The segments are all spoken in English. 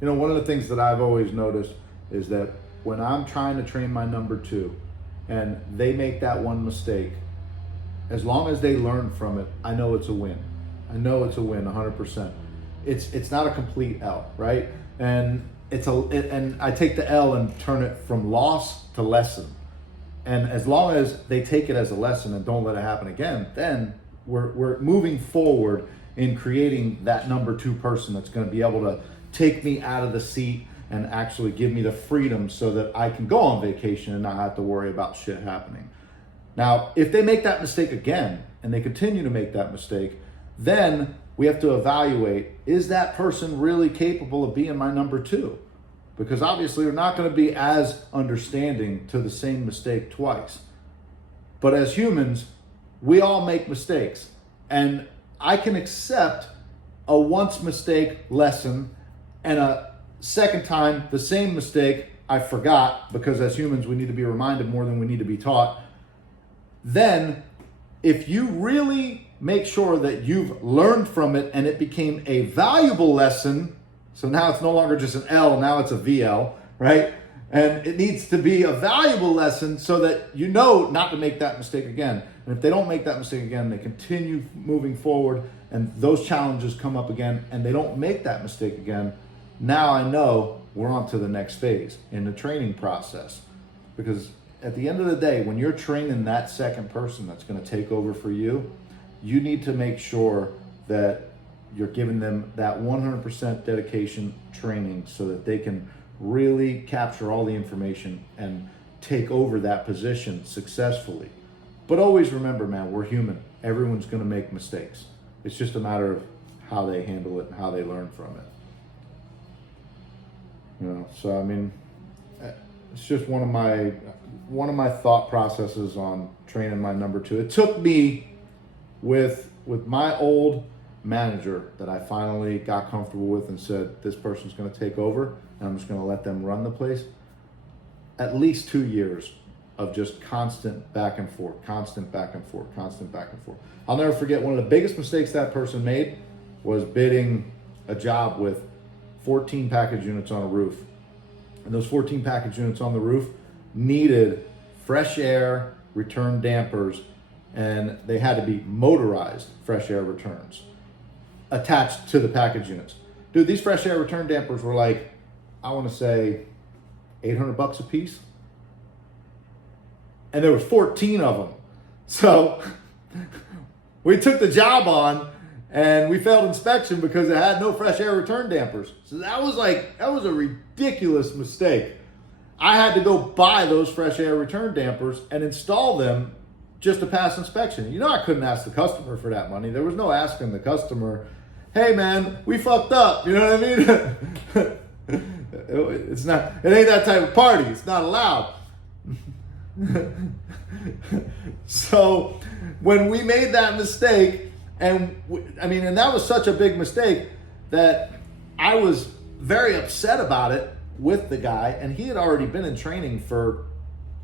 one of the things that I've always noticed is that when I'm trying to train my number two and they make that one mistake, as long as they learn from it, I know it's a win. I know it's a win 100%. It's not a complete L, right? And and I take the L and turn it from loss to lesson. And as long as they take it as a lesson and don't let it happen again, then we're moving forward in creating that number two person that's going to be able to take me out of the seat and actually give me the freedom so that I can go on vacation and not have to worry about shit happening. Now, if they make that mistake again and they continue to make that mistake, then we have to evaluate, is that person really capable of being my number two? Because obviously they're not going to be as understanding to the same mistake twice. But as humans, we all make mistakes. And I can accept a once mistake lesson and a second time the same mistake I forgot, because as humans we need to be reminded more than we need to be taught. Then if you really make sure that you've learned from it and it became a valuable lesson, so now it's no longer just an L, now it's a VL, right? And it needs to be a valuable lesson so that you know not to make that mistake again. And if they don't make that mistake again, they continue moving forward and those challenges come up again and they don't make that mistake again, now I know we're on to the next phase in the training process. Because at the end of the day, when you're training that second person that's going to take over for you, you need to make sure that you're giving them that 100% dedication training so that they can really capture all the information and take over that position successfully. But always remember, man, we're human. Everyone's going to make mistakes. It's just a matter of how they handle it and how they learn from it. So I mean, it's just one of my thought processes on training my number two. It took me with my old manager that I finally got comfortable with and said, this person's going to take over and I'm just going to let them run the place. At least 2 years of just constant back and forth, constant back and forth, constant back and forth. I'll never forget one of the biggest mistakes that person made was bidding a job with 14 package units on a roof. And those 14 package units on the roof needed fresh air return dampers, and they had to be motorized fresh air returns attached to the package units. Dude, these fresh air return dampers were like, I want to say $800 a piece. And there was 14 of them. So we took the job on and we failed inspection because it had no fresh air return dampers. So that was a ridiculous mistake. I had to go buy those fresh air return dampers and install them just to pass inspection. I couldn't ask the customer for that money. There was no asking the customer, hey man, we fucked up. You know what I mean? It ain't that type of party. It's not allowed. So when we made that mistake, and that was such a big mistake that I was very upset about it with the guy, and he had already been in training for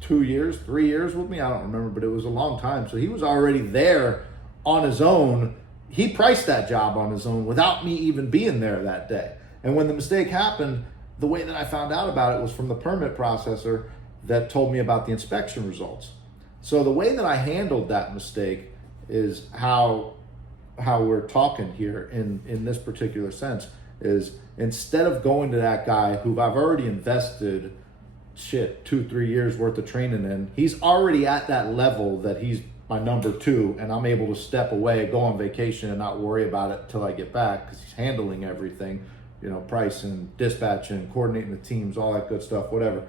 2 years, 3 years with me. I don't remember, but it was a long time. So he was already there on his own. He priced that job on his own without me even being there that day. And when the mistake happened, the way that I found out about it was from the permit processor that told me about the inspection results. So the way that I handled that mistake is how we're talking here in this particular sense, is instead of going to that guy who I've already invested 2-3 years worth of training in, he's already at that level that he's my number two, and I'm able to step away, go on vacation, and not worry about it till I get back because he's handling everything, pricing, dispatching, coordinating the teams, all that good stuff, whatever.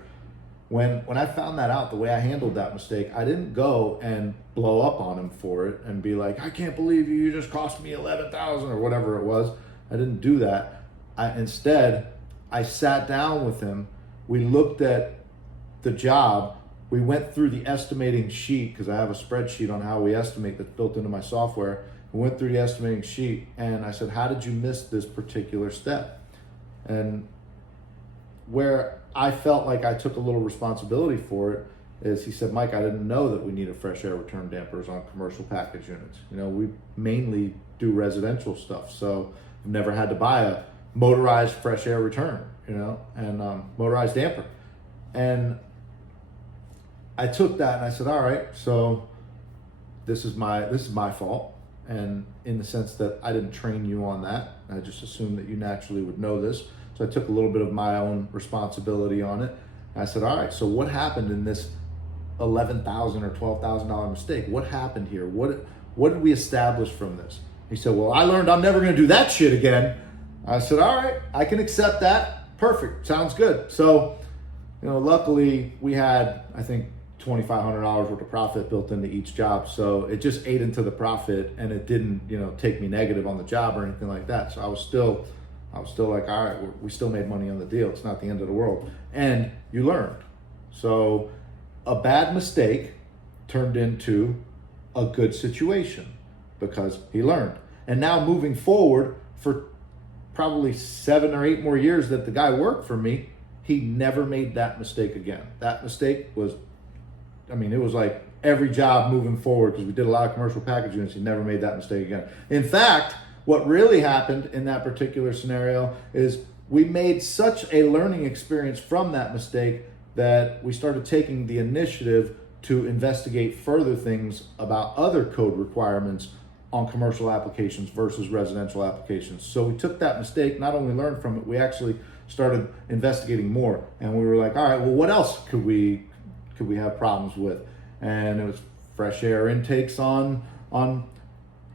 When I found that out, the way I handled that mistake, I didn't go and blow up on him for it and be like, I can't believe you just cost me $11,000 or whatever it was. I didn't do that. Instead, I sat down with him. We looked at the job. We went through the estimating sheet because I have a spreadsheet on how we estimate that's built into my software. We went through the estimating sheet and I said, how did you miss this particular step? And where I felt like I took a little responsibility for it is he said, Mike, I didn't know that we needed fresh air return dampers on commercial package units. We mainly do residential stuff, so I've never had to buy a motorized fresh air return, and motorized damper. And I took that and I said, all right, so this is my fault. And in the sense that I didn't train you on that, I just assumed that you naturally would know this. So I took a little bit of my own responsibility on it. And I said, all right, so what happened in this $11,000 or $12,000 mistake? What happened here? What did we establish from this? He said, well, I learned I'm never going to do that shit again. I said, all right, I can accept that. Perfect. Sounds good. So, luckily we had, I think, $2,500 worth of profit built into each job. So it just ate into the profit, and it didn't, take me negative on the job or anything like that. So I was still like, all right, we still made money on the deal. It's not the end of the world. And you learned. So a bad mistake turned into a good situation because he learned. And now moving forward, for probably 7 or 8 more years that the guy worked for me, he never made that mistake again. That mistake was, it was like every job moving forward, because we did a lot of commercial package units, he never made that mistake again. In fact, what really happened in that particular scenario is we made such a learning experience from that mistake that we started taking the initiative to investigate further things about other code requirements on commercial applications versus residential applications. So we took that mistake, not only learned from it, we actually started investigating more. And we were like, all right, well, what else could we have problems with? And it was fresh air intakes on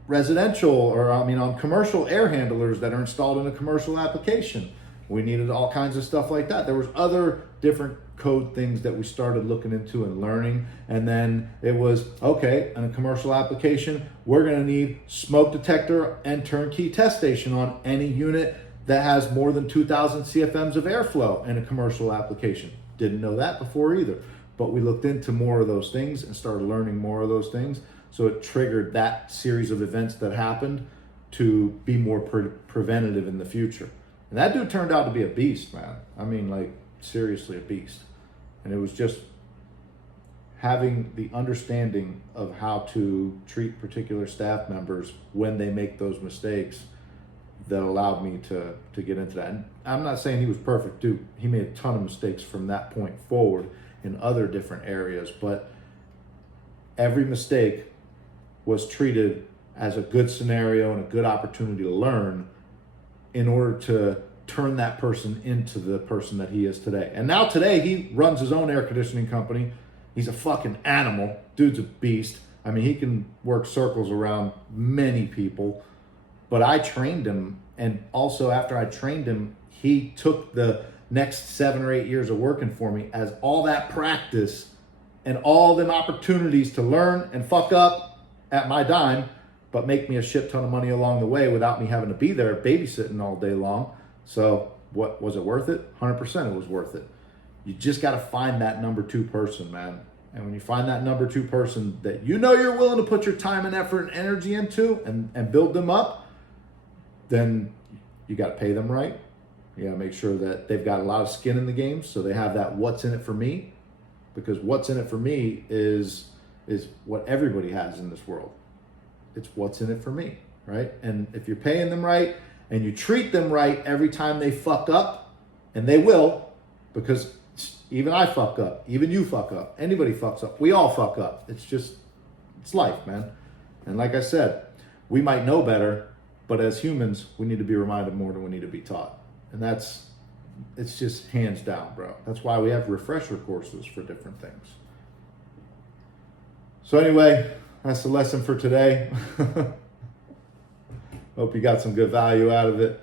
residential, or on commercial air handlers that are installed in a commercial application. We needed all kinds of stuff like that. There was other different code things that we started looking into and learning. And then it was, okay, in a commercial application, we're gonna need smoke detector and turnkey test station on any unit that has more than 2,000 CFMs of airflow in a commercial application. Didn't know that before either, but we looked into more of those things and started learning more of those things. So it triggered that series of events that happened to be more preventative in the future. And that dude turned out to be a beast, man. Seriously a beast. And it was just having the understanding of how to treat particular staff members when they make those mistakes that allowed me to get into that. And I'm not saying he was perfect, dude. He made a ton of mistakes from that point forward in other different areas, but every mistake was treated as a good scenario and a good opportunity to learn in order to turn that person into the person that he is today. And now today he runs his own air conditioning company. He's a fucking animal. Dude's a beast. He can work circles around many people, but I trained him. And also after I trained him, he took the next 7 or 8 years of working for me as all that practice and all them opportunities to learn and fuck up at my dime, but make me a shit ton of money along the way without me having to be there babysitting all day long. So what was it worth it? 100% it was worth it. You just got to find that number 2 person, man. And when you find that number 2 person that you're willing to put your time and effort and energy into and build them up, then you got to pay them right. You got to make sure that they've got a lot of skin in the game, so they have that what's in it for me, because what's in it for me is what everybody has in this world. It's what's in it for me, right? And if you're paying them right and you treat them right every time they fuck up, and they will, because even I fuck up, even you fuck up, anybody fucks up, we all fuck up. It's life, man. And like I said, we might know better, but as humans, we need to be reminded more than we need to be taught. And it's just hands down, bro. That's why we have refresher courses for different things. So anyway, that's the lesson for today. Hope you got some good value out of it.